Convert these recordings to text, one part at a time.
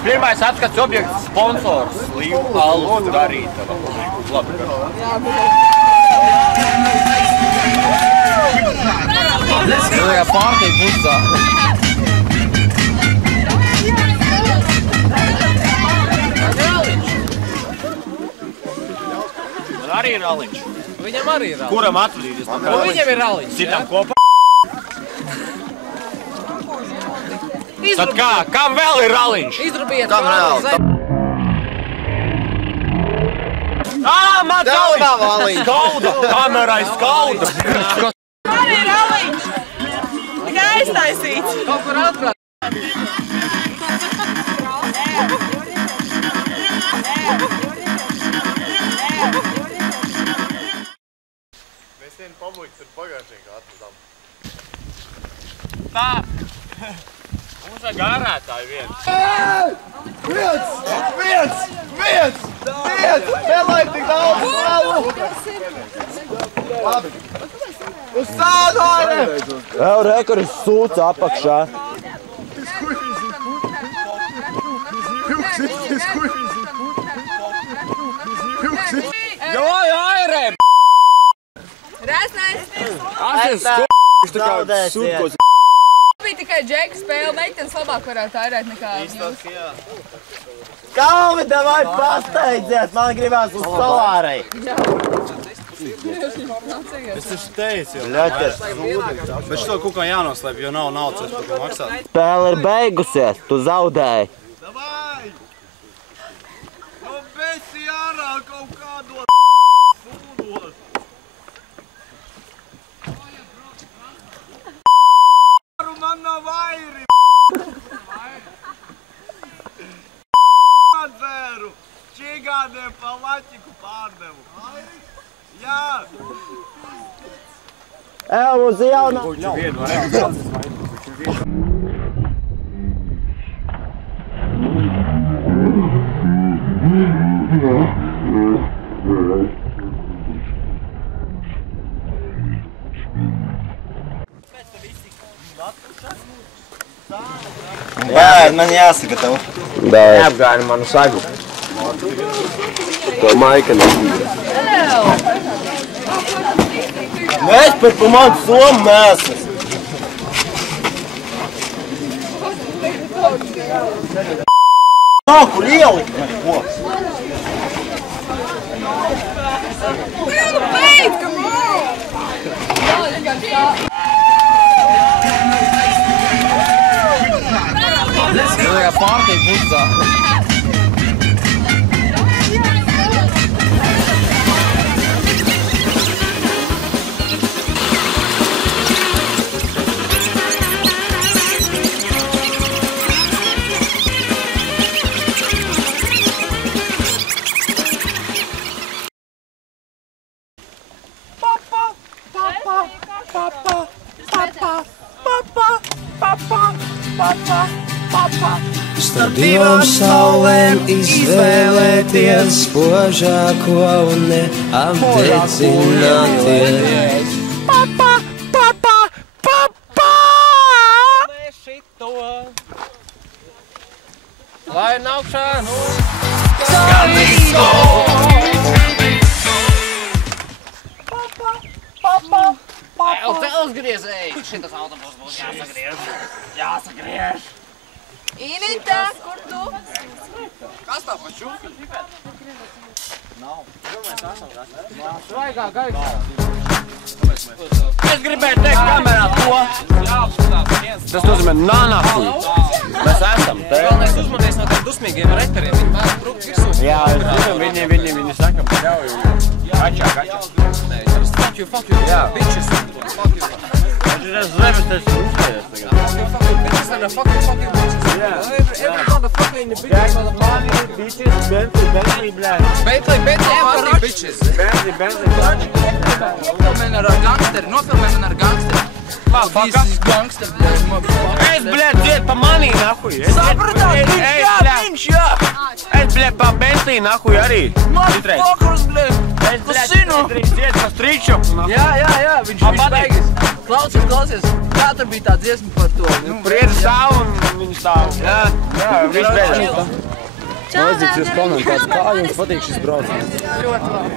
Pirmais atskats objekts sponsors Līvu alus darītava. Labi. Tas ir kā pārtīk uzdā. Man arī ir raliņš. Viņam arī ir raliņš. Kuram atvadīties? Viņam ir raliņš. Citam kopā. Tad kā? Kam vēl ir raliņš? Izrubiet Kam vēl? Man galvā raliņš! Skauda! Kamerai skauda! Man ir raliņš! Tikai aiztaisīts! Kaut kur atbrāt! Mēs vienu pamuļu tur pagājušajā atradām. Tā! Mums vajag ārētāji viens! Viens! Nelaiž tik daudz slavu! Labi! Uz sādu ārē! Vēl rekaris sūca apakšā. Airē! Resnais! Viņš tā kā sūtkos. Bija tikai džeka spēle, meitenes labāk varētu airēt nekā jūs. Kalvi, davai pasteidziet, man gribās uz solārai. Es taču teicu jau. Ļaķers. Bet šito kaut kā jānoslēp, jo nav naudas, par ko maksāt. Spēle ir beigusies, tu zaudēji. Davai! Nu besi ārā kaut kādos sūdos. Man nav vairi! Dzēru! Čigādiem pa laķiku pārdevu. Jā! Uz jaunu! Jā, man jāsagatavo. Neapgāni manu sagu. To maika nebija. Mēs par pa manu somu mēsas. Nav kur ielikt neko. Beidz, come on! Tas ir kā pārtīk uzdā. Starp divām saulēm izvēlēties spožāko un neapdedzināties. Papa! Lai nav šānu! Uzgriez, ej! Šitas autobus būs jāsagriež! Inita, kur tu? Kas tā pa čuki? Nav. Svaigā gaitā. Es gribēju teikt kamerā to. Tas nozīmē nanafu. Mēs esam te. Galvenais uzmanies no tiem dusmīgiem reperiem. Viņi mēr brūk virsū. Jā, es zinu, viņi saka, kačā. Fuck you, bitches. Fuck you. Es zemes taču uzskaies tagad. Fuck you, bitches and fuck you, bitches. Every motherfucker in the bitches. Bitches, Bentley, blēd. Bentley, money, bitches. Bentley. Nofilmē ar gangsteri. Visi gangsteri, motherfucker. Es, blēd, dzied pa manī, nahuj. Sapratāt, viņš jā. Es, blēd, pa Bentley, nahuj arī. Motherfuckers, blēd. zinu. Dzied pa striču. Jā, viņš beigas. Klausies, kā tur bija tā dziesma par to? Priedzi stāv un viņi stāv. Jā, viss beidzās. Aiziet jūs komentārs, kā jums patīk šis brauciens? Ļoti labi.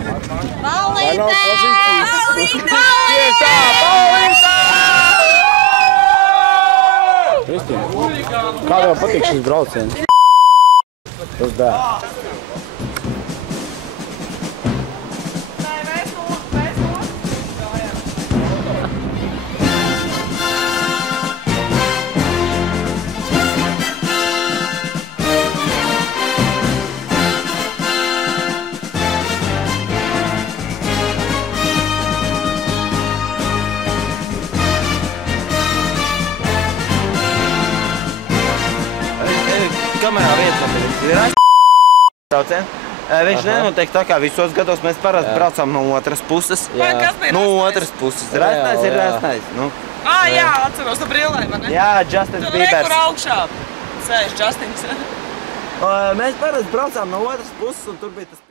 Kristīna, kā tev patīk šis brauciens? Tas dēļ. Kamerā viens ir braucien. Viņš nenotiek tā kā visos gados, mēs parasti braucām no otras puses. No otras puses. Rēsnais ir rēsnais. Jā, atceros no brillēm, vai ne? Jā, Justins Biebers. Tur augšā sēž Justins. Mēs parasti braucām no otras puses un tur bija tas